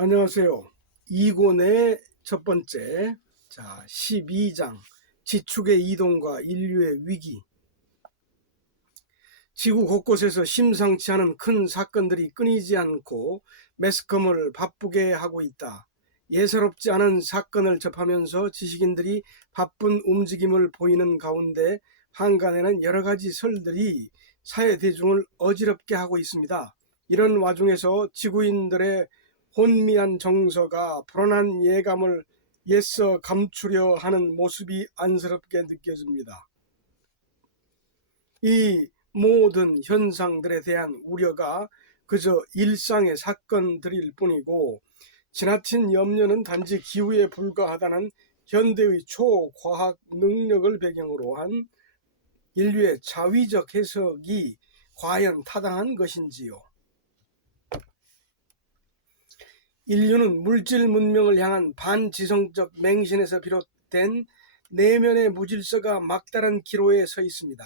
안녕하세요. 이권의 첫 번째, 12장 지축의 이동과 인류의 위기. 지구 곳곳에서 심상치 않은 큰 사건들이 끊이지 않고 매스컴을 바쁘게 하고 있다. 예사롭지 않은 사건을 접하면서 지식인들이 바쁜 움직임을 보이는 가운데 한간에는 여러 가지 설들이 사회대중을 어지럽게 하고 있습니다. 이런 와중에서 지구인들의 혼미한 정서가 불안한 예감을 애써 감추려 하는 모습이 안쓰럽게 느껴집니다. 이 모든 현상들에 대한 우려가 그저 일상의 사건들일 뿐이고 지나친 염려는 단지 기후에 불과하다는 현대의 초과학 능력을 배경으로 한 인류의 자위적 해석이 과연 타당한 것인지요. 인류는 물질 문명을 향한 반지성적 맹신에서 비롯된 내면의 무질서가 막다른 기로에 서 있습니다.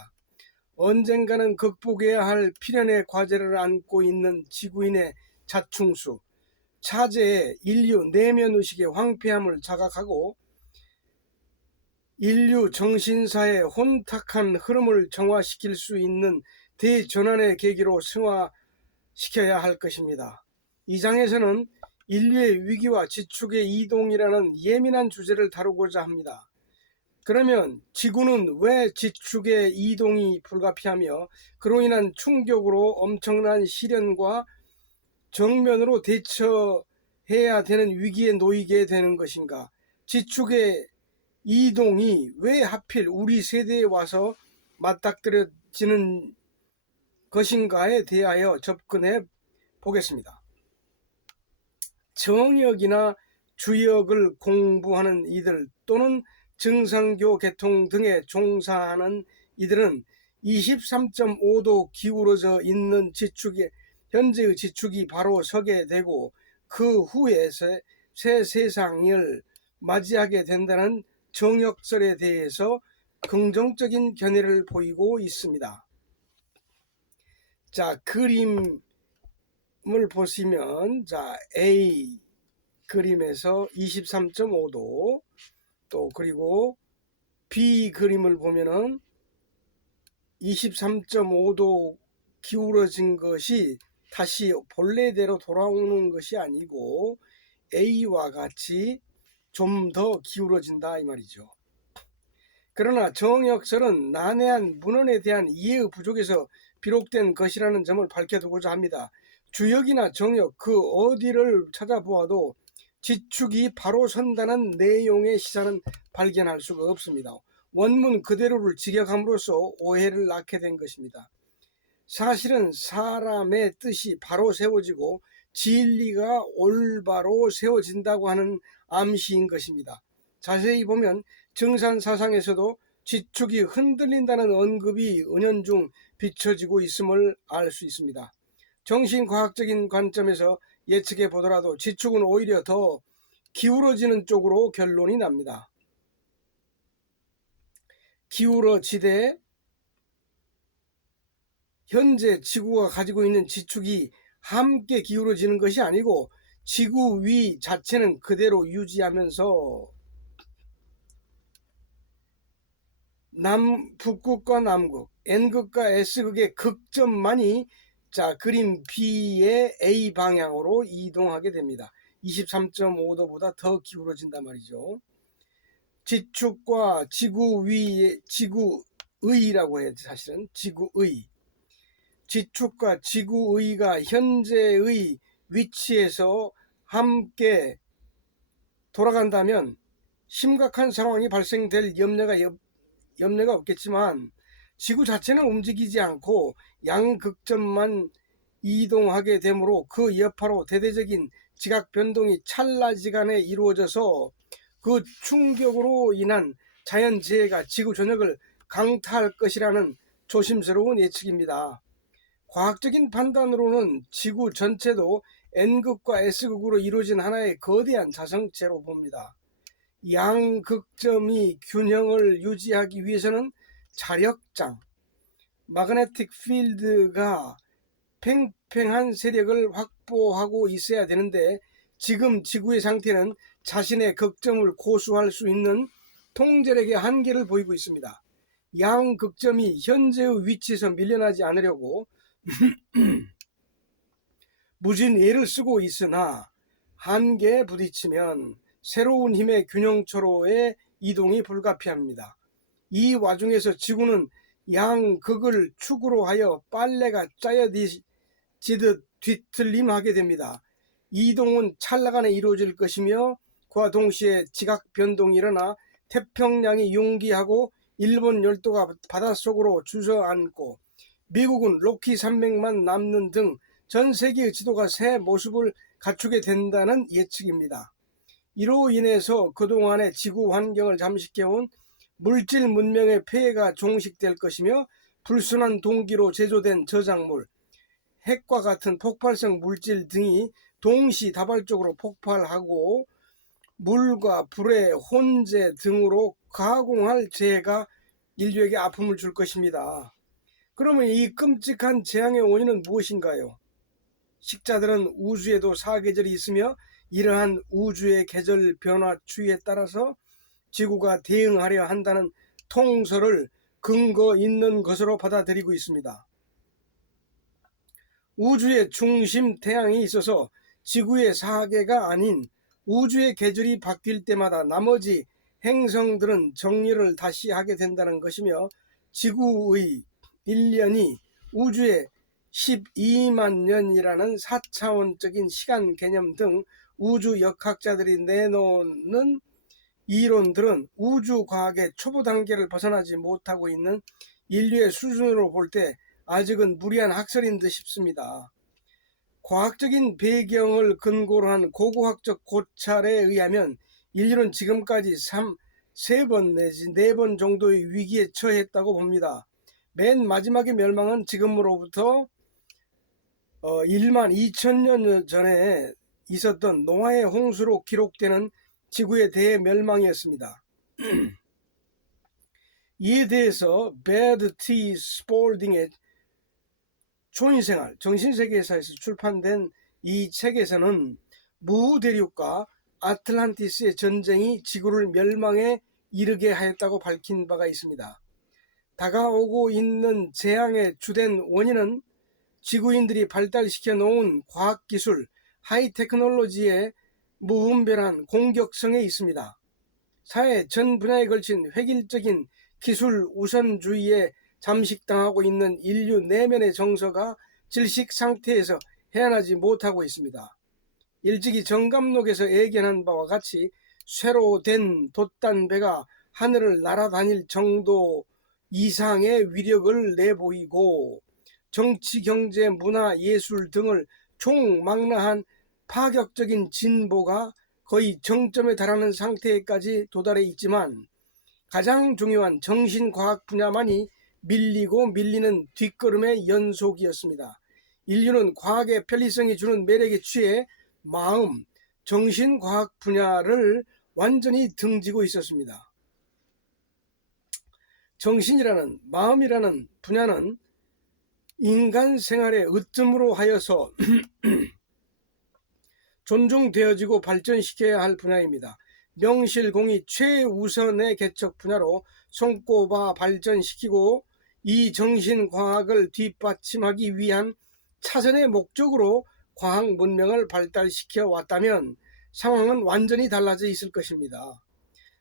언젠가는 극복해야 할 필연의 과제를 안고 있는 지구인의 자충수, 차제의 인류 내면의식의 황폐함을 자각하고 인류 정신사의 혼탁한 흐름을 정화시킬 수 있는 대전환의 계기로 승화시켜야 할 것입니다. 이 장에서는 인류의 위기와 지축의 이동이라는 예민한 주제를 다루고자 합니다. 그러면 지구는 왜 지축의 이동이 불가피하며 그로 인한 충격으로 엄청난 시련과 정면으로 대처해야 되는 위기에 놓이게 되는 것인가? 지축의 이동이 왜 하필 우리 세대에 와서 맞닥뜨려지는 것인가에 대하여 접근해 보겠습니다. 정역이나 주역을 공부하는 이들 또는 증상교 계통 등에 종사하는 이들은 23.5도 기울어져 있는 지축에 현재의 지축이 바로 서게 되고 그 후에 새 세상을 맞이하게 된다는 정역설에 대해서 긍정적인 견해를 보이고 있습니다. 그림을 보시면 A 그림에서 23.5도 또 그리고 B 그림을 보면은 23.5도 기울어진 것이 다시 본래대로 돌아오는 것이 아니고 A와 같이 좀 더 기울어진다 이 말이죠. 그러나 정역설은 난해한 문헌에 대한 이해의 부족에서 비롯된 것이라는 점을 밝혀두고자 합니다. 주역이나 정역 그 어디를 찾아보아도 지축이 바로 선다는 내용의 시사는 발견할 수가 없습니다. 원문 그대로를 직역함으로써 오해를 낳게 된 것입니다. 사실은 사람의 뜻이 바로 세워지고 진리가 올바로 세워진다고 하는 암시인 것입니다. 자세히 보면 정산사상에서도 지축이 흔들린다는 언급이 은연중 비춰지고 있음을 알 수 있습니다. 정신과학적인 관점에서 예측해 보더라도 지축은 오히려 더 기울어지는 쪽으로 결론이 납니다. 기울어지되 현재 지구가 가지고 있는 지축이 함께 기울어지는 것이 아니고 지구 위 자체는 그대로 유지하면서 북극과 남극, N극과 S극의 극점만이 그림 B의 A 방향으로 이동하게 됩니다. 23.5도보다 더 기울어진단 말이죠. 지축과 지구의라고 해야지 사실은 지구의. 지축과 지구의가 현재의 위치에서 함께 돌아간다면 심각한 상황이 발생될 염려가 없겠지만 지구 자체는 움직이지 않고 양극점만 이동하게 되므로 그 여파로 대대적인 지각 변동이 찰나지간에 이루어져서 그 충격으로 인한 자연재해가 지구 전역을 강타할 것이라는 조심스러운 예측입니다. 과학적인 판단으로는 지구 전체도 N극과 S극으로 이루어진 하나의 거대한 자성체로 봅니다. 양극점이 균형을 유지하기 위해서는 자력장, 마그네틱 필드가 팽팽한 세력을 확보하고 있어야 되는데 지금 지구의 상태는 자신의 극점을 고수할 수 있는 통제력의 한계를 보이고 있습니다. 양 극점이 현재의 위치에서 밀려나지 않으려고 무진 애를 쓰고 있으나 한계에 부딪히면 새로운 힘의 균형초로의 이동이 불가피합니다. 이 와중에서 지구는 양극을 축으로 하여 빨래가 짜여지듯 뒤틀림하게 됩니다. 이동은 찰나간에 이루어질 것이며 그와 동시에 지각 변동이 일어나 태평양이 융기하고 일본 열도가 바닷속으로 주저앉고 미국은 로키 산맥만 남는 등 전 세계의 지도가 새 모습을 갖추게 된다는 예측입니다. 이로 인해서 그동안의 지구 환경을 잠식해온 물질 문명의 폐해가 종식될 것이며 불순한 동기로 제조된 저작물, 핵과 같은 폭발성 물질 등이 동시다발적으로 폭발하고 물과 불의 혼재 등으로 가공할 재해가 인류에게 아픔을 줄 것입니다. 그러면 이 끔찍한 재앙의 원인은 무엇인가요? 식자들은 우주에도 사계절이 있으며 이러한 우주의 계절 변화 추이에 따라서 지구가 대응하려 한다는 통설을 근거 있는 것으로 받아들이고 있습니다. 우주의 중심 태양이 있어서 지구의 사계가 아닌 우주의 계절이 바뀔 때마다 나머지 행성들은 정리를 다시 하게 된다는 것이며 지구의 1년이 우주의 12만 년이라는 4차원적인 시간 개념 등 우주 역학자들이 내놓는 이론들은 우주 과학의 초보 단계를 벗어나지 못하고 있는 인류의 수준으로 볼 때 아직은 무리한 학설인 듯 싶습니다. 과학적인 배경을 근거로 한 고고학적 고찰에 의하면 인류는 지금까지 3번 내지 4번 정도의 위기에 처했다고 봅니다. 맨 마지막의 멸망은 지금으로부터 1만 2천 년 전에 있었던 노아의 홍수로 기록되는 지구의 대멸망이었습니다. 이에 대해서 배드 티 스폴딩의 초인생활, 정신세계사에서 출판된 이 책에서는 무대륙과 아틀란티스의 전쟁이 지구를 멸망에 이르게 하였다고 밝힌 바가 있습니다. 다가오고 있는 재앙의 주된 원인은 지구인들이 발달시켜 놓은 과학기술, 하이테크놀로지의 무분별한 공격성에 있습니다. 사회 전 분야에 걸친 획일적인 기술 우선주의에 잠식당하고 있는 인류 내면의 정서가 질식 상태에서 헤어나지 못하고 있습니다. 일찍이 정감록에서 예견한 바와 같이 쇠로 된 돛단배가 하늘을 날아다닐 정도 이상의 위력을 내보이고 정치, 경제, 문화, 예술 등을 총망라한 파격적인 진보가 거의 정점에 달하는 상태까지 도달해 있지만 가장 중요한 정신과학 분야만이 밀리고 밀리는 뒷걸음의 연속이었습니다. 인류는 과학의 편리성이 주는 매력에 취해 마음, 정신과학 분야를 완전히 등지고 있었습니다. 정신이라는, 마음이라는 분야는 인간 생활의 으뜸으로 하여서 존중되어지고 발전시켜야 할 분야입니다. 명실공히 최우선의 개척 분야로 손꼽아 발전시키고 이 정신과학을 뒷받침하기 위한 차선의 목적으로 과학 문명을 발달시켜 왔다면 상황은 완전히 달라져 있을 것입니다.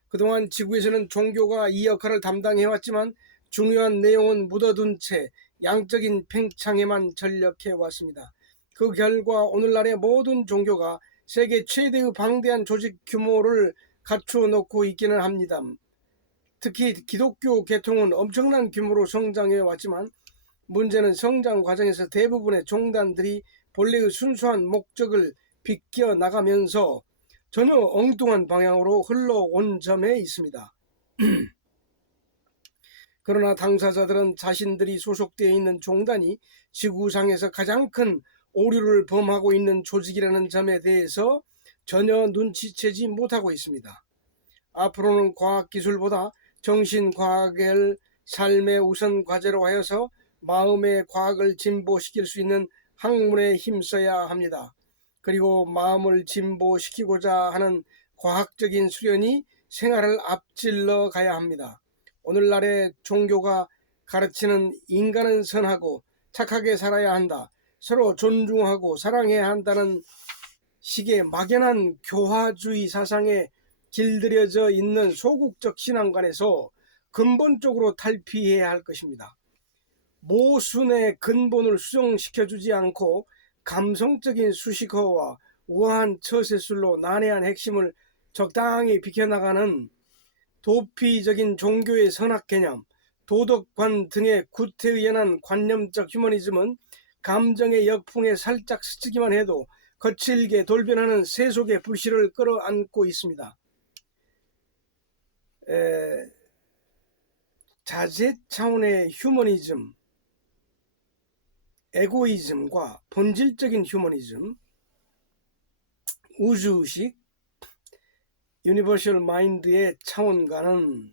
그동안 지구에서는 종교가 이 역할을 담당해왔지만 중요한 내용은 묻어둔 채 양적인 팽창에만 전력해 왔습니다. 그 결과 오늘날의 모든 종교가 세계 최대의 방대한 조직 규모를 갖추어 놓고 있기는 합니다. 특히 기독교 계통은 엄청난 규모로 성장해 왔지만 문제는 성장 과정에서 대부분의 종단들이 본래의 순수한 목적을 비껴 나가면서 전혀 엉뚱한 방향으로 흘러온 점에 있습니다. 그러나 당사자들은 자신들이 소속되어 있는 종단이 지구상에서 가장 큰 오류를 범하고 있는 조직이라는 점에 대해서 전혀 눈치채지 못하고 있습니다. 앞으로는 과학기술보다 정신과학을 삶의 우선 과제로 하여서 마음의 과학을 진보시킬 수 있는 학문에 힘써야 합니다. 그리고 마음을 진보시키고자 하는 과학적인 수련이 생활을 앞질러 가야 합니다. 오늘날의 종교가 가르치는 인간은 선하고 착하게 살아야 한다, 서로 존중하고 사랑해야 한다는 식의 막연한 교화주의 사상에 길들여져 있는 소극적 신앙관에서 근본적으로 탈피해야 할 것입니다. 모순의 근본을 수정시켜주지 않고 감성적인 수식어와 우아한 처세술로 난해한 핵심을 적당히 비켜나가는 도피적인 종교의 선악 개념, 도덕관 등의 구태의연한 관념적 휴머니즘은 감정의 역풍에 살짝 스치기만 해도 거칠게 돌변하는 세속의 불씨를 끌어안고 있습니다. 자제 차원의 휴머니즘, 에고이즘과 본질적인 휴머니즘, 우주의식, 유니버셜 마인드의 차원과는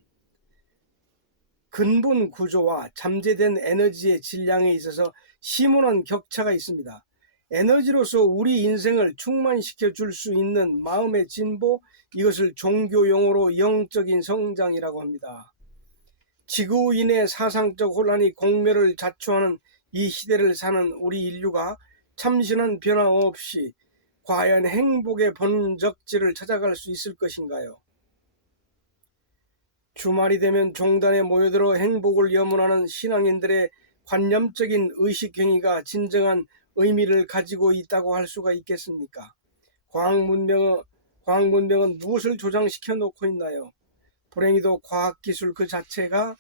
근본 구조와 잠재된 에너지의 질량에 있어서 심오한 격차가 있습니다. 에너지로서 우리 인생을 충만시켜 줄 수 있는 마음의 진보, 이것을 종교 용어로 영적인 성장이라고 합니다. 지구인의 사상적 혼란이 공멸을 자초하는 이 시대를 사는 우리 인류가 참신한 변화 없이 과연 행복의 본적지를 찾아갈 수 있을 것인가요? 주말이 되면 종단에 모여들어 행복을 염원하는 신앙인들의 관념적인 의식행위가 진정한 의미를 가지고 있다고 할 수가 있겠습니까? 과학문명은 무엇을 조장시켜 놓고 있나요? 불행히도 과학기술 그 자체가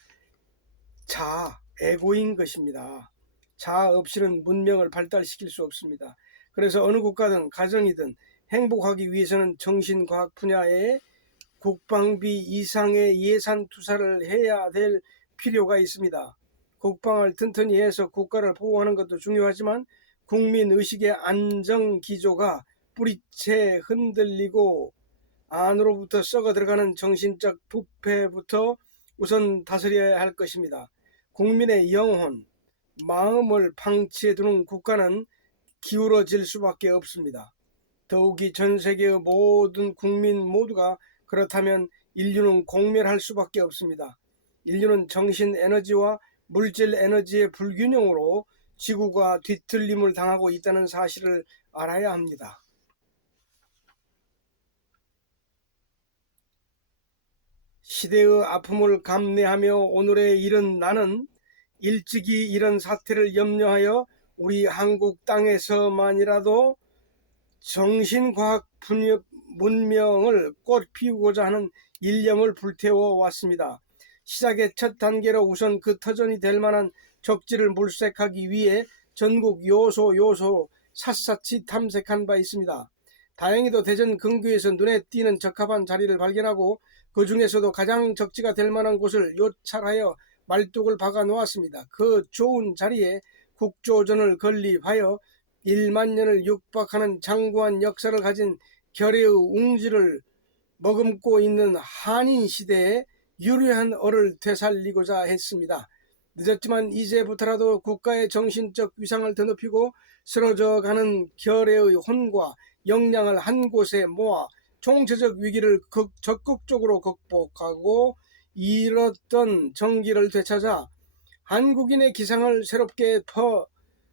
자아, 에고인 것입니다. 자아 없이는 문명을 발달시킬 수 없습니다. 그래서 어느 국가든 가정이든 행복하기 위해서는 정신과학 분야에 국방비 이상의 예산 투자를 해야 될 필요가 있습니다. 국방을 튼튼히 해서 국가를 보호하는 것도 중요하지만 국민의식의 안정기조가 뿌리채 흔들리고 안으로부터 썩어 들어가는 정신적 부패부터 우선 다스려야 할 것입니다. 국민의 영혼, 마음을 방치해 두는 국가는 기울어질 수밖에 없습니다. 더욱이 전 세계의 모든 국민 모두가 그렇다면 인류는 공멸할 수밖에 없습니다. 인류는 정신 에너지와 물질 에너지의 불균형으로 지구가 뒤틀림을 당하고 있다는 사실을 알아야 합니다. 시대의 아픔을 감내하며 오늘에 이른 나는 일찍이 이런 사태를 염려하여 우리 한국 땅에서만이라도 정신과학 문명을 꽃피우고자 하는 일념을 불태워 왔습니다. 시작의 첫 단계로 우선 그 터전이 될 만한 적지를 물색하기 위해 전국 요소 샅샅이 탐색한 바 있습니다. 다행히도 대전 근교에서 눈에 띄는 적합한 자리를 발견하고 그 중에서도 가장 적지가 될 만한 곳을 요찰하여 말뚝을 박아 놓았습니다. 그 좋은 자리에 국조전을 건립하여 1만 년을 육박하는 장구한 역사를 가진 결의의 웅지를 머금고 있는 한인 시대에 유려한 얼을 되살리고자 했습니다. 늦었지만 이제부터라도 국가의 정신적 위상을 더 높이고 쓰러져가는 결의의 혼과 역량을 한 곳에 모아 총체적 위기를 적극적으로 극복하고 잃었던 정기를 되찾아 한국인의 기상을 새롭게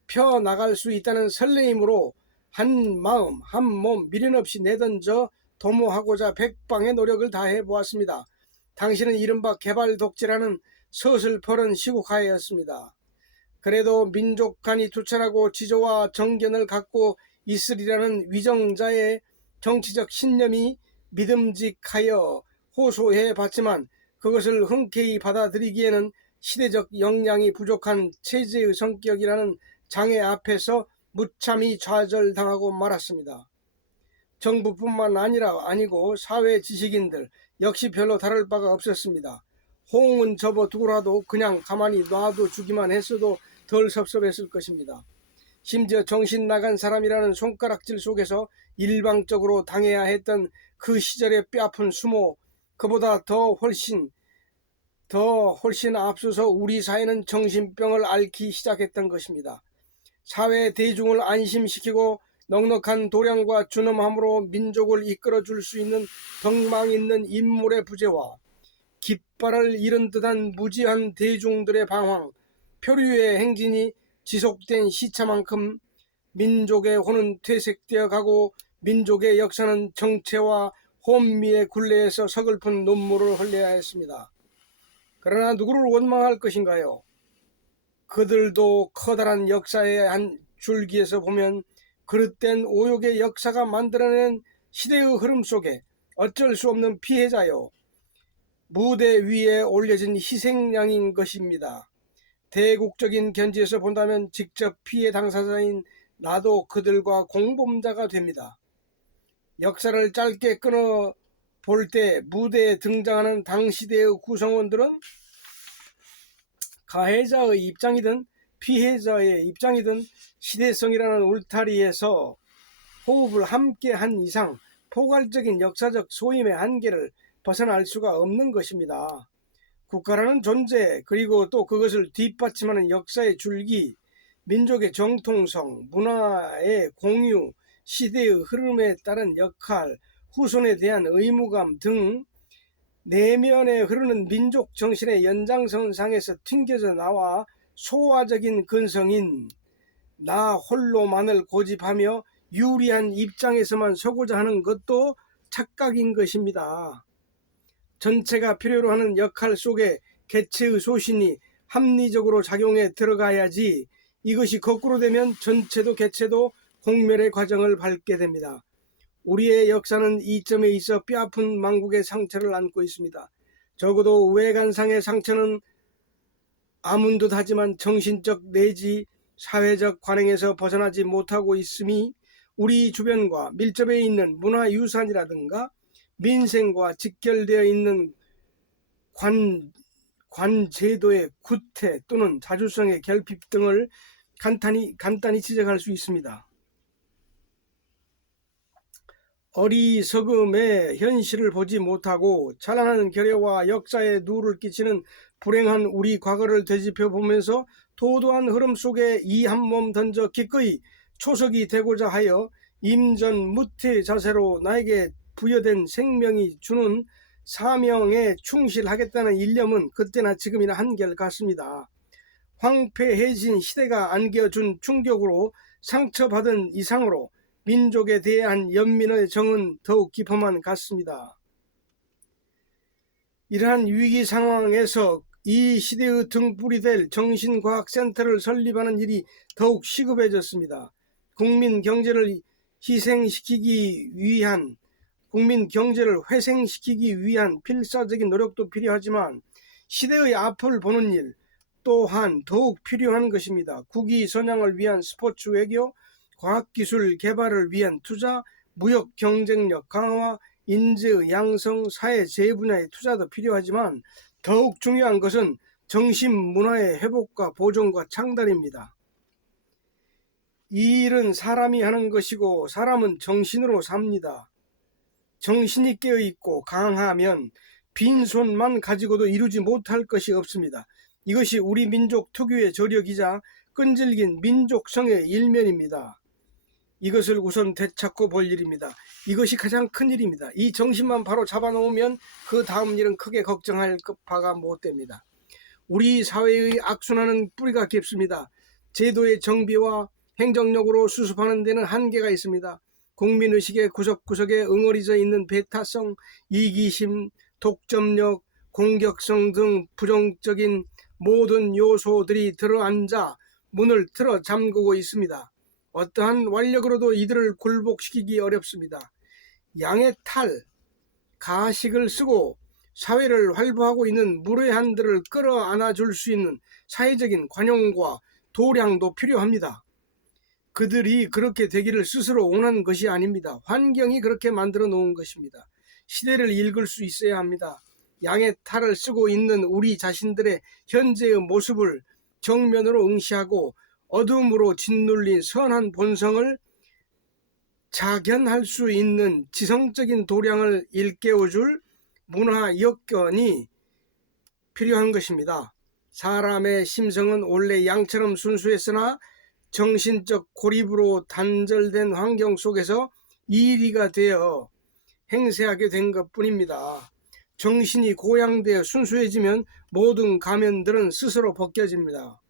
펴나갈 수 있다는 설레임으로 한 마음 한 몸 미련 없이 내던져 도모하고자 백방의 노력을 다해 보았습니다. 당신은 이른바 개발 독재라는 서슬퍼런 시국하였습니다. 그래도 민족 간이 투철하고 지조와 정견을 갖고 있으리라는 위정자의 정치적 신념이 믿음직하여 호소해 봤지만 그것을 흔쾌히 받아들이기에는 시대적 역량이 부족한 체제의 성격이라는 장애 앞에서 무참히 좌절당하고 말았습니다. 정부뿐만 아니고 사회 지식인들 역시 별로 다를 바가 없었습니다. 호응은 접어두고라도 그냥 가만히 놔둬주기만 했어도 덜 섭섭했을 것입니다. 심지어 정신 나간 사람이라는 손가락질 속에서 일방적으로 당해야 했던 그 시절의 뼈아픈 수모, 그보다 훨씬 앞서서 우리 사회는 정신병을 앓기 시작했던 것입니다. 사회 대중을 안심시키고 넉넉한 도량과 준엄함으로 민족을 이끌어줄 수 있는 덕망 있는 인물의 부재와 깃발을 잃은 듯한 무지한 대중들의 방황, 표류의 행진이 지속된 시차만큼 민족의 혼은 퇴색되어 가고 민족의 역사는 정체와 혼미의 굴레에서 서글픈 눈물을 흘려야 했습니다. 그러나 누구를 원망할 것인가요? 그들도 커다란 역사의 한 줄기에서 보면 그릇된 오욕의 역사가 만들어낸 시대의 흐름 속에 어쩔 수 없는 피해자요, 무대 위에 올려진 희생양인 것입니다. 대국적인 견지에서 본다면 직접 피해 당사자인 나도 그들과 공범자가 됩니다. 역사를 짧게 끊어 볼 때 무대에 등장하는 당시대의 구성원들은 가해자의 입장이든 피해자의 입장이든 시대성이라는 울타리에서 호흡을 함께 한 이상 포괄적인 역사적 소임의 한계를 벗어날 수가 없는 것입니다. 국가라는 존재, 그리고 또 그것을 뒷받침하는 역사의 줄기, 민족의 정통성, 문화의 공유, 시대의 흐름에 따른 역할, 후손에 대한 의무감 등 내면에 흐르는 민족 정신의 연장선상에서 튕겨져 나와 소화적인 근성인 나 홀로만을 고집하며 유리한 입장에서만 서고자 하는 것도 착각인 것입니다. 전체가 필요로 하는 역할 속에 개체의 소신이 합리적으로 작용해 들어가야지 이것이 거꾸로 되면 전체도 개체도 공멸의 과정을 밟게 됩니다. 우리의 역사는 이 점에 있어 뼈아픈 망국의 상처를 안고 있습니다. 적어도 외관상의 상처는 아문 듯 하지만 정신적 내지 사회적 관행에서 벗어나지 못하고 있음이 우리 주변과 밀접해 있는 문화유산이라든가 민생과 직결되어 있는 관제도의 구태 또는 자주성의 결핍 등을 간단히 지적할 수 있습니다. 어리석음의 현실을 보지 못하고 찬란한 결여와 역사에 누를 끼치는 불행한 우리 과거를 되짚어보면서 도도한 흐름 속에 이 한 몸 던져 기꺼이 초석이 되고자 하여 임전무태 자세로 나에게 부여된 생명이 주는 사명에 충실하겠다는 일념은 그때나 지금이나 한결같습니다. 황폐해진 시대가 안겨준 충격으로 상처받은 이상으로 민족에 대한 연민의 정은 더욱 깊어만 갔습니다. 이러한 위기 상황에서 이 시대의 등불이 될 정신과학센터를 설립하는 일이 더욱 시급해졌습니다. 국민 경제를 회생시키기 위한 필사적인 노력도 필요하지만 시대의 앞을 보는 일 또한 더욱 필요한 것입니다. 국위 선양을 위한 스포츠 외교, 과학기술 개발을 위한 투자, 무역 경쟁력 강화, 인재의 양성, 사회 재분야의 투자도 필요하지만 더욱 중요한 것은 정신문화의 회복과 보존과 창달입니다. 이 일은 사람이 하는 것이고 사람은 정신으로 삽니다. 정신이 깨어있고 강하면 빈손만 가지고도 이루지 못할 것이 없습니다. 이것이 우리 민족 특유의 저력이자 끈질긴 민족성의 일면입니다. 이것을 우선 되찾고 볼 일입니다. 이것이 가장 큰 일입니다. 이 정신만 바로 잡아놓으면 그 다음 일은 크게 걱정할 바가 못 됩니다. 우리 사회의 악순환은 뿌리가 깊습니다. 제도의 정비와 행정력으로 수습하는 데는 한계가 있습니다. 국민의식의 구석구석에 응어리져 있는 배타성, 이기심, 독점력, 공격성 등 부정적인 모든 요소들이 들어앉아 문을 틀어 잠그고 있습니다. 어떠한 완력으로도 이들을 굴복시키기 어렵습니다. 양의 탈, 가식을 쓰고 사회를 활보하고 있는 무례한들을 끌어안아 줄 수 있는 사회적인 관용과 도량도 필요합니다. 그들이 그렇게 되기를 스스로 원하는 것이 아닙니다. 환경이 그렇게 만들어 놓은 것입니다. 시대를 읽을 수 있어야 합니다. 양의 탈을 쓰고 있는 우리 자신들의 현재의 모습을 정면으로 응시하고 어둠으로 짓눌린 선한 본성을 자견할 수 있는 지성적인 도량을 일깨워줄 문화 여건이 필요한 것입니다. 사람의 심성은 원래 양처럼 순수했으나 정신적 고립으로 단절된 환경 속에서 이리가 되어 행세하게 된 것뿐입니다. 정신이 고양되어 순수해지면 모든 가면들은 스스로 벗겨집니다.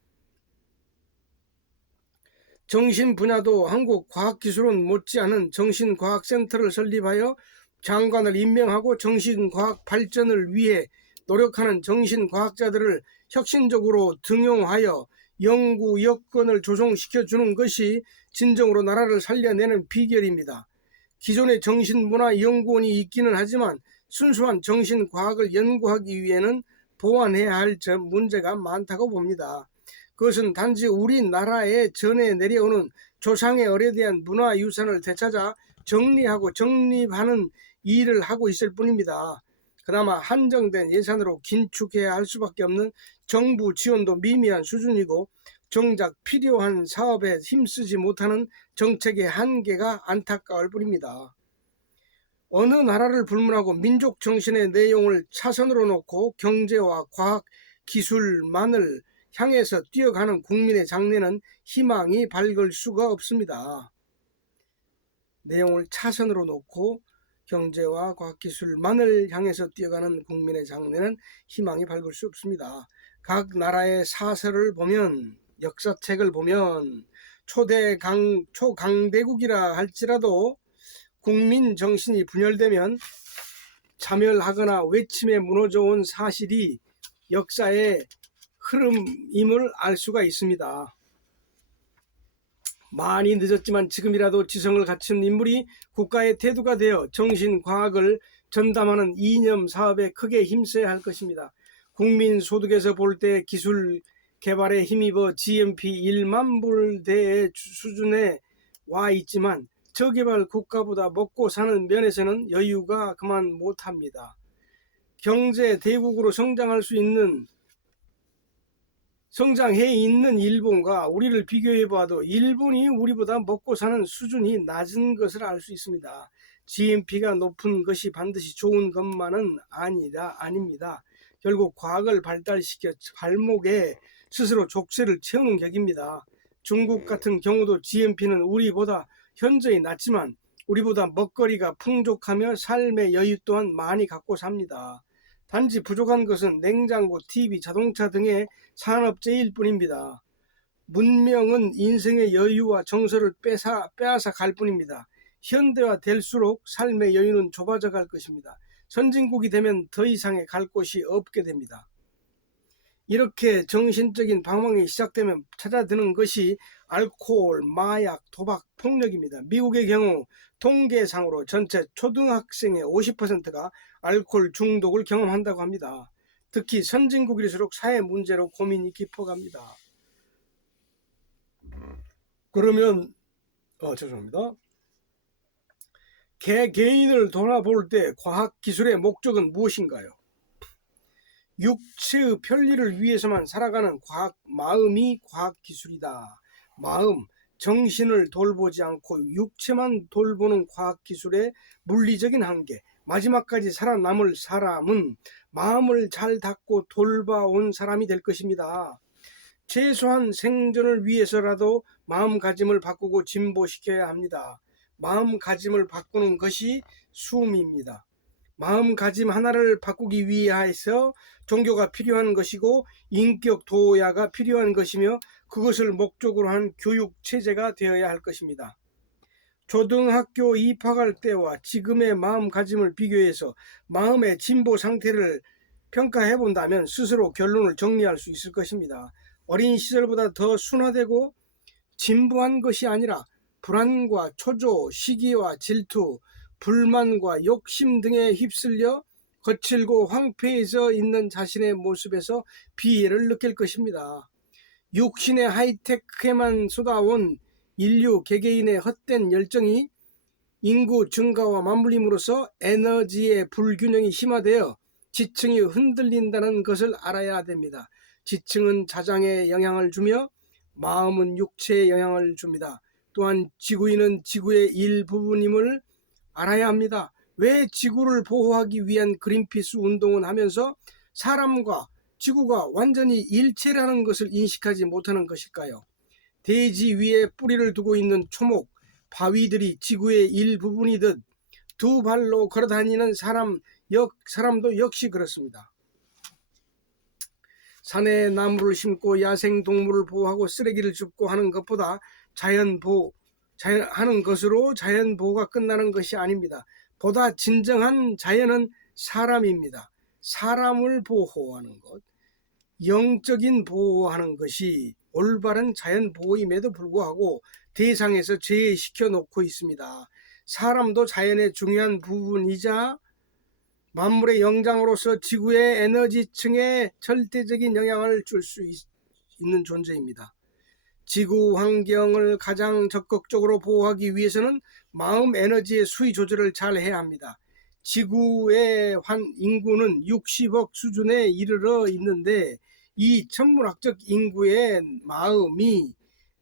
정신 분야도 한국과학기술원 못지않은 정신과학센터를 설립하여 장관을 임명하고 정신과학 발전을 위해 노력하는 정신과학자들을 혁신적으로 등용하여 연구 여건을 조성시켜주는 것이 진정으로 나라를 살려내는 비결입니다. 기존의 정신문화연구원이 있기는 하지만 순수한 정신과학을 연구하기 위해는 보완해야 할 문제가 많다고 봅니다. 그것은 단지 우리나라에 전해 내려오는 조상의 어뢰대한 문화유산을 되찾아 정리하고 정립하는 일을 하고 있을 뿐입니다. 그나마 한정된 예산으로 긴축해야 할 수밖에 없는 정부 지원도 미미한 수준이고 정작 필요한 사업에 힘쓰지 못하는 정책의 한계가 안타까울 뿐입니다. 어느 나라를 불문하고 민족 정신의 내용을 차선으로 놓고 경제와 과학, 기술만을 향해서 뛰어가는 국민의 장래는 희망이 밝을 수가 없습니다. 내용을 차선으로 놓고 경제와 과학기술만을 향해서 뛰어가는 국민의 장래는 희망이 밝을 수 없습니다. 각 나라의 사설을 보면, 역사책을 보면 초강대국이라 할지라도 국민 정신이 분열되면 자멸하거나 외침에 무너져온 사실이 역사의 흐름임을 알 수가 있습니다. 많이 늦었지만 지금이라도 지성을 갖춘 인물이 국가의 태두가 되어 정신과학을 전담하는 이념 사업에 크게 힘써야 할 것입니다. 국민 소득에서 볼 때 기술 개발에 힘입어 GNP 1만 불대의 수준에 와 있지만 저개발 국가보다 먹고 사는 면에서는 여유가 그만 못합니다. 경제 대국으로 성장해 있는 일본과 우리를 비교해 봐도 일본이 우리보다 먹고 사는 수준이 낮은 것을 알 수 있습니다. GNP가 높은 것이 반드시 좋은 것만은 아닙니다. 결국 과학을 발달시켜 발목에 스스로 족쇄를 채우는 격입니다. 중국 같은 경우도 GNP는 우리보다 현저히 낮지만 우리보다 먹거리가 풍족하며 삶의 여유 또한 많이 갖고 삽니다. 단지 부족한 것은 냉장고, TV, 자동차 등의 산업재일 뿐입니다. 문명은 인생의 여유와 정서를 빼앗아 갈 뿐입니다. 현대화 될수록 삶의 여유는 좁아져 갈 것입니다. 선진국이 되면 더 이상의 갈 곳이 없게 됩니다. 이렇게 정신적인 방황이 시작되면 찾아드는 것이 알코올, 마약, 도박, 폭력입니다. 미국의 경우 통계상으로 전체 초등학생의 50%가 알코올 중독을 경험한다고 합니다. 특히 선진국일수록 사회 문제로 고민이 깊어갑니다. 그러면 죄송합니다. 개개인을 돌아볼 때 과학기술의 목적은 무엇인가요? 육체의 편리를 위해서만 살아가는 마음이 과학기술이다. 마음, 정신을 돌보지 않고 육체만 돌보는 과학기술의 물리적인 한계. 마지막까지 살아남을 사람은 마음을 잘 닫고 돌봐온 사람이 될 것입니다. 최소한 생존을 위해서라도 마음가짐을 바꾸고 진보시켜야 합니다. 마음가짐을 바꾸는 것이 숨입니다. 마음가짐 하나를 바꾸기 위해서 종교가 필요한 것이고 인격 도야가 필요한 것이며 그것을 목적으로 한 교육체제가 되어야 할 것입니다. 초등학교 입학할 때와 지금의 마음가짐을 비교해서 마음의 진보 상태를 평가해 본다면 스스로 결론을 정리할 수 있을 것입니다. 어린 시절보다 더 순화되고 진보한 것이 아니라 불안과 초조, 시기와 질투, 불만과 욕심 등에 휩쓸려 거칠고 황폐해져 있는 자신의 모습에서 비애를 느낄 것입니다. 육신의 하이테크에만 쏟아온 인류 개개인의 헛된 열정이 인구 증가와 맞물림으로써 에너지의 불균형이 심화되어 지층이 흔들린다는 것을 알아야 됩니다. 지층은 자장에 영향을 주며 마음은 육체에 영향을 줍니다. 또한 지구인은 지구의 일부분임을 알아야 합니다. 왜 지구를 보호하기 위한 그린피스 운동은 하면서 사람과 지구가 완전히 일체라는 것을 인식하지 못하는 것일까요? 대지 위에 뿌리를 두고 있는 초목, 바위들이 지구의 일부분이듯 두 발로 걸어다니는 사람도 역시 그렇습니다. 산에 나무를 심고 야생동물을 보호하고 쓰레기를 줍고 하는 것보다 하는 것으로 자연 보호가 끝나는 것이 아닙니다. 보다 진정한 자연은 사람입니다. 사람을 보호하는 것, 영적인 보호하는 것이 올바른 자연 보호임에도 불구하고 대상에서 제외시켜 놓고 있습니다. 사람도 자연의 중요한 부분이자 만물의 영장으로서 지구의 에너지층에 절대적인 영향을 줄 수 있는 존재입니다. 지구 환경을 가장 적극적으로 보호하기 위해서는 마음 에너지의 수위 조절을 잘 해야 합니다. 지구의 인구는 60억 수준에 이르러 있는데 이 천문학적 인구의 마음이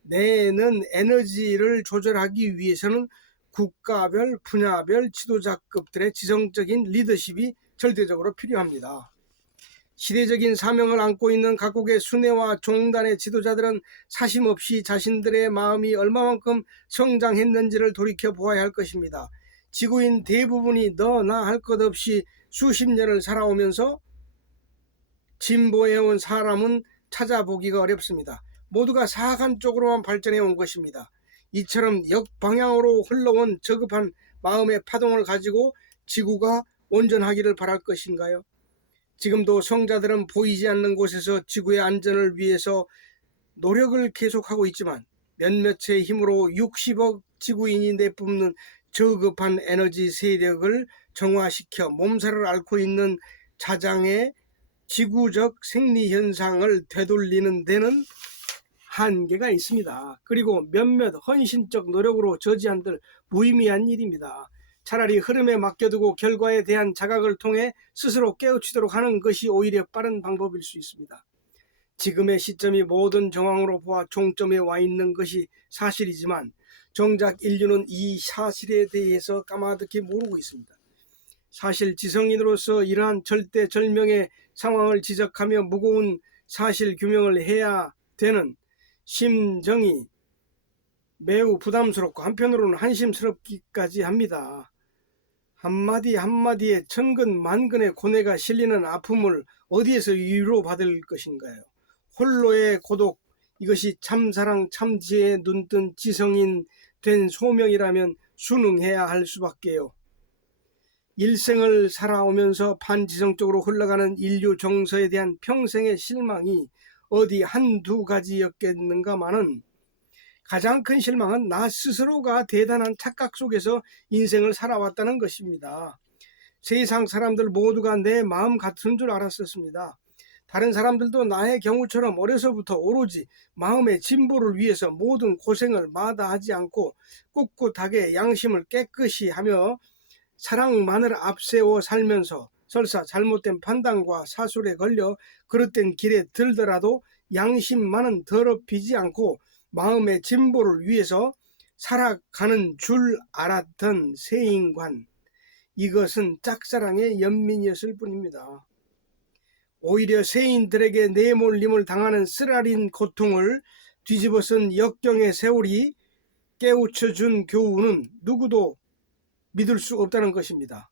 내는 에너지를 조절하기 위해서는 국가별, 분야별 지도자급들의 지성적인 리더십이 절대적으로 필요합니다. 시대적인 사명을 안고 있는 각국의 순회와 종단의 지도자들은 사심 없이 자신들의 마음이 얼마만큼 성장했는지를 돌이켜 보아야 할 것입니다. 지구인 대부분이 너나 할 것 없이 수십 년을 살아오면서 진보해온 사람은 찾아보기가 어렵습니다. 모두가 사악한 쪽으로만 발전해 온 것입니다. 이처럼 역방향으로 흘러온 저급한 마음의 파동을 가지고 지구가 온전하기를 바랄 것인가요? 지금도 성자들은 보이지 않는 곳에서 지구의 안전을 위해서 노력을 계속하고 있지만 몇몇의 힘으로 60억 지구인이 내뿜는 저급한 에너지 세력을 정화시켜 몸살을 앓고 있는 자장의 지구적 생리현상을 되돌리는 데는 한계가 있습니다. 그리고 몇몇 헌신적 노력으로 저지한들 무의미한 일입니다. 차라리 흐름에 맡겨두고 결과에 대한 자각을 통해 스스로 깨우치도록 하는 것이 오히려 빠른 방법일 수 있습니다. 지금의 시점이 모든 정황으로 보아 종점에 와 있는 것이 사실이지만 정작 인류는 이 사실에 대해서 까마득히 모르고 있습니다. 사실 지성인으로서 이러한 절대절명의 상황을 지적하며 무거운 사실 규명을 해야 되는 심정이 매우 부담스럽고 한편으로는 한심스럽기까지 합니다. 한마디 한마디에 천근 만근의 고뇌가 실리는 아픔을 어디에서 위로받을 것인가요? 홀로의 고독, 이것이 참사랑 참지혜에 눈뜬 지성인 된 소명이라면 순응해야 할 수밖에요. 일생을 살아오면서 반지성적으로 흘러가는 인류 정서에 대한 평생의 실망이 어디 한두 가지였겠는가마는 가장 큰 실망은 나 스스로가 대단한 착각 속에서 인생을 살아왔다는 것입니다. 세상 사람들 모두가 내 마음 같은 줄 알았었습니다. 다른 사람들도 나의 경우처럼 어려서부터 오로지 마음의 진보를 위해서 모든 고생을 마다하지 않고 꿋꿋하게 양심을 깨끗이 하며 사랑만을 앞세워 살면서 설사 잘못된 판단과 사술에 걸려 그릇된 길에 들더라도 양심만은 더럽히지 않고 마음의 진보를 위해서 살아가는 줄 알았던 세인관, 이것은 짝사랑의 연민이었을 뿐입니다. 오히려 세인들에게 내몰림을 당하는 쓰라린 고통을 뒤집어쓴 역경의 세월이 깨우쳐준 교훈은 누구도 믿을 수 없다는 것입니다.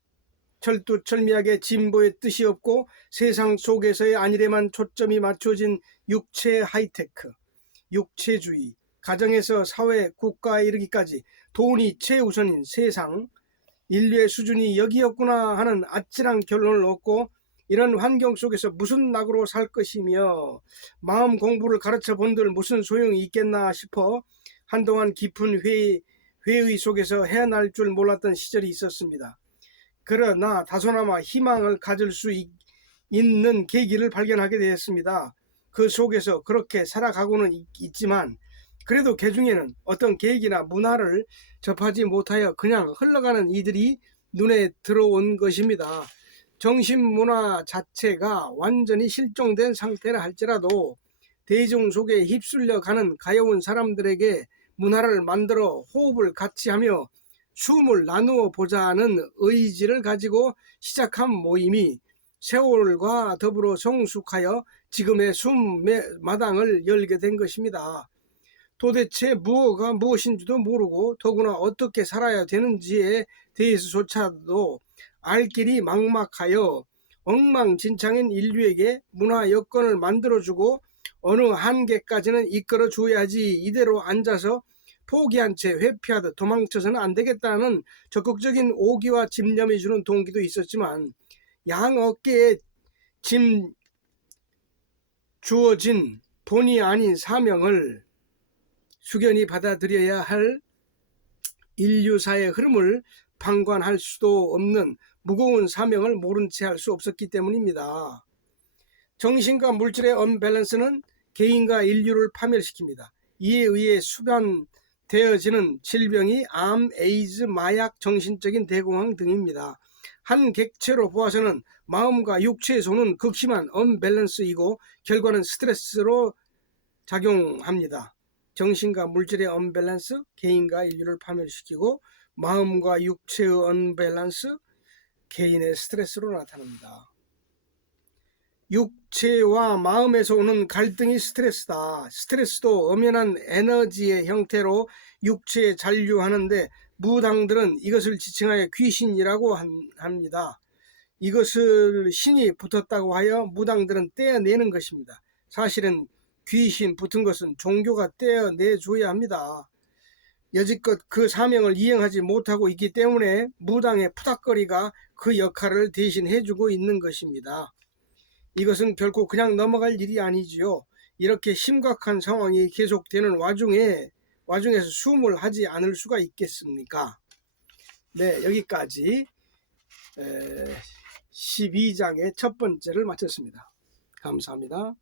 철두철미하게 진보의 뜻이 없고 세상 속에서의 안일에만 초점이 맞춰진 육체 하이테크, 육체주의, 가정에서 사회, 국가에 이르기까지 돈이 최우선인 세상, 인류의 수준이 여기였구나 하는 아찔한 결론을 얻고 이런 환경 속에서 무슨 낙으로 살 것이며 마음 공부를 가르쳐 본들 무슨 소용이 있겠나 싶어 한동안 깊은 회의 속에서 헤어날 줄 몰랐던 시절이 있었습니다. 그러나 다소나마 희망을 가질 수 있는 계기를 발견하게 되었습니다. 그 속에서 그렇게 살아가고는 있지만 그래도 그 중에는 어떤 계획이나 문화를 접하지 못하여 그냥 흘러가는 이들이 눈에 들어온 것입니다. 정신문화 자체가 완전히 실종된 상태라 할지라도 대중 속에 휩쓸려 가는 가여운 사람들에게 문화를 만들어 호흡을 같이 하며 숨을 나누어 보자는 의지를 가지고 시작한 모임이 세월과 더불어 성숙하여 지금의 숨의 마당을 열게 된 것입니다. 도대체 무엇가 무엇인지도 모르고 더구나 어떻게 살아야 되는지에 대해서조차도 알 길이 막막하여 엉망진창인 인류에게 문화 여건을 만들어주고 어느 한계까지는 이끌어 줘야지 이대로 앉아서 포기한 채 회피하듯 도망쳐서는 안 되겠다는 적극적인 오기와 집념이 주는 동기도 있었지만 양 어깨에 짐 주어진 본의 아닌 사명을 숙연히 받아들여야 할 인류사의 흐름을 방관할 수도 없는 무거운 사명을 모른 채 할 수 없었기 때문입니다. 정신과 물질의 언밸런스는 개인과 인류를 파멸시킵니다. 이에 의해 수반되어지는 질병이 암, 에이즈, 마약, 정신적인 대공황 등입니다. 한 객체로 보아서는 마음과 육체에서는 극심한 언밸런스이고 결과는 스트레스로 작용합니다. 정신과 물질의 언밸런스, 개인과 인류를 파멸시키고 마음과 육체의 언밸런스, 개인의 스트레스로 나타납니다. 육체와 마음에서 오는 갈등이 스트레스다. 스트레스도 엄연한 에너지의 형태로 육체에 잔류하는데 무당들은 이것을 지칭하여 귀신이라고 합니다. 이것을 신이 붙었다고 하여 무당들은 떼어내는 것입니다. 사실은 귀신 붙은 것은 종교가 떼어내줘야 합니다. 여지껏 그 사명을 이행하지 못하고 있기 때문에 무당의 푸닥거리가 그 역할을 대신해주고 있는 것입니다. 이것은 결코 그냥 넘어갈 일이 아니지요. 이렇게 심각한 상황이 계속되는 와중에서 숨을 하지 않을 수가 있겠습니까? 네, 여기까지 12장의 첫 번째를 마쳤습니다. 감사합니다.